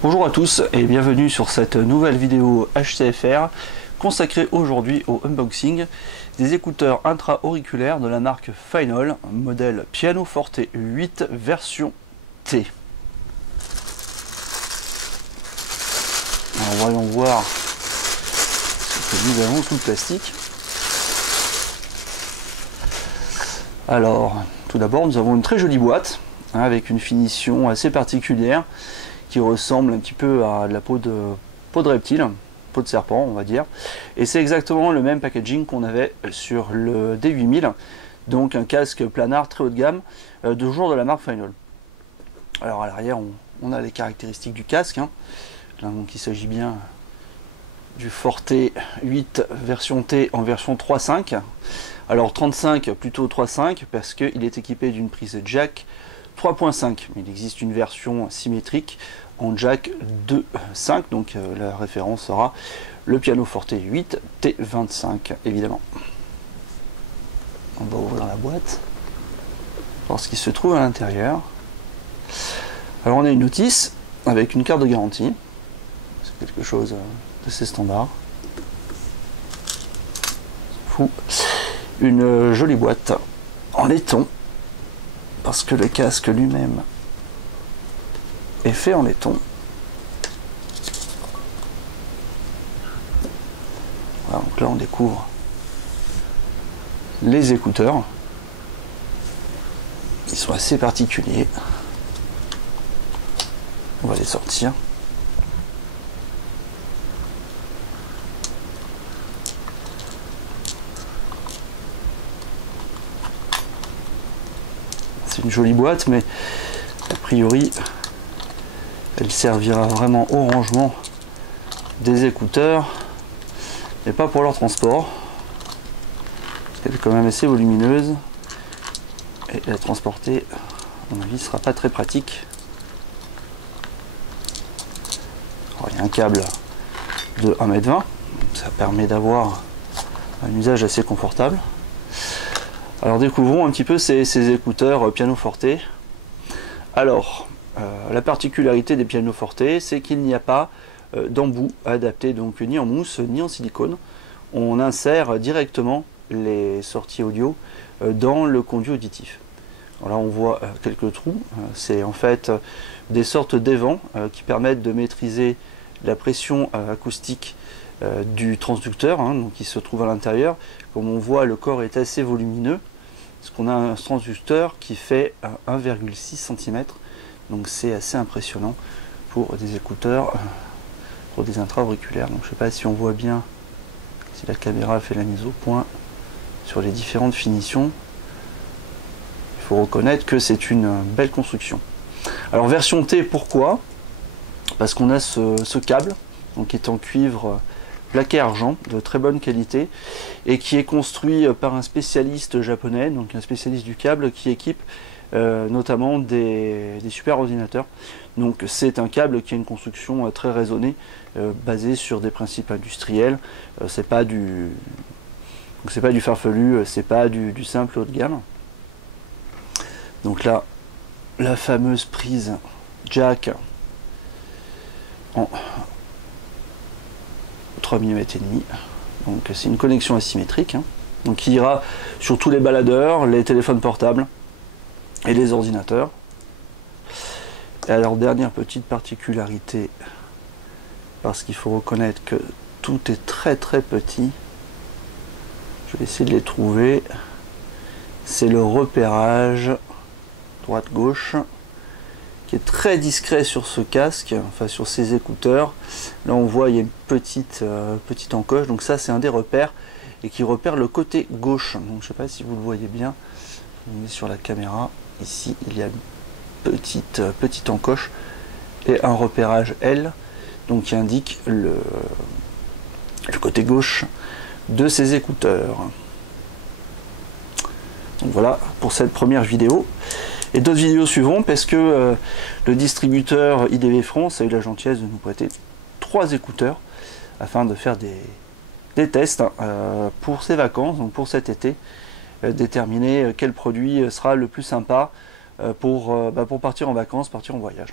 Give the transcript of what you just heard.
Bonjour à tous et bienvenue sur cette nouvelle vidéo HCFR consacrée aujourd'hui au unboxing des écouteurs intra-auriculaires de la marque Phainol, modèle Pianoforte 8 version T. Alors voyons voir ce que nous avons sous le plastique. Alors tout d'abord nous avons une très jolie boîte avec une finition assez particulière qui ressemble un petit peu à de la peau de reptile, peau de serpent on va dire, et c'est exactement le même packaging qu'on avait sur le D8000, donc un casque planard très haut de gamme, toujours de la marque Phainol. Alors à l'arrière on a les caractéristiques du casque, Là, donc il s'agit bien du Forte 8 version T en version 3.5, alors 35 plutôt 3.5 parce qu'il est équipé d'une prise jack 3.5, mais il existe une version symétrique en jack 2.5, donc la référence sera le Pianoforte 8 T25 évidemment. On va ouvrir la boîte, voir ce qui se trouve à l'intérieur. Alors on a une notice avec une carte de garantie, c'est quelque chose d'assez standard. Fou. Une jolie boîte en laiton, parce que le casque lui-même est fait en laiton. Voilà, donc là on découvre les écouteurs. Ils sont assez particuliers. On va les sortir. C'est une jolie boîte, mais a priori elle servira vraiment au rangement des écouteurs et pas pour leur transport, parce qu'elle est quand même assez volumineuse et la transporter à mon avis sera pas très pratique. Alors, il y a un câble de 1,20 m, ça permet d'avoir un usage assez confortable. Alors découvrons un petit peu ces écouteurs Pianoforte. Alors la particularité des Pianoforte, c'est qu'il n'y a pas d'embout adapté, donc ni en mousse ni en silicone. On insère directement les sorties audio dans le conduit auditif. Alors là on voit quelques trous, c'est en fait des sortes d'évents qui permettent de maîtriser la pression acoustique du transducteur, donc qui se trouve à l'intérieur. Comme on voit, le corps est assez volumineux, parce qu'on a un transducteur qui fait 1,6 cm, donc c'est assez impressionnant pour des écouteurs, pour des intra-auriculaires. Donc je ne sais pas si on voit bien, si la caméra fait la mise au point sur les différentes finitions. Il faut reconnaître que c'est une belle construction. Alors version T, pourquoi? Parce qu'on a ce câble, donc qui est en cuivre plaqué argent de très bonne qualité et qui est construit par un spécialiste japonais, donc un spécialiste du câble qui équipe notamment des super ordinateurs. Donc c'est un câble qui a une construction très raisonnée, basée sur des principes industriels. C'est pas du farfelu, c'est pas du simple haut de gamme. Donc là, la fameuse prise jack en 3 mm et demi, donc c'est une connexion asymétrique, donc qui ira sur tous les baladeurs, les téléphones portables et les ordinateurs. Et alors dernière petite particularité, parce qu'il faut reconnaître que tout est très petit, je vais essayer de les trouver, c'est le repérage droite-gauche qui est très discret sur ce casque, enfin sur ces écouteurs. Là on voit il y a une petite encoche, donc ça c'est un des repères et qui repère le côté gauche. Donc je sais pas si vous le voyez bien, on est sur la caméra, ici il y a une petite encoche et un repérage L, donc qui indique le côté gauche de ces écouteurs. Donc voilà pour cette première vidéo. Et d'autres vidéos suivront, parce que le distributeur IDV France a eu la gentillesse de nous prêter 3 écouteurs afin de faire des tests pour ces vacances, donc pour cet été, déterminer quel produit sera le plus sympa pour partir en vacances, partir en voyage.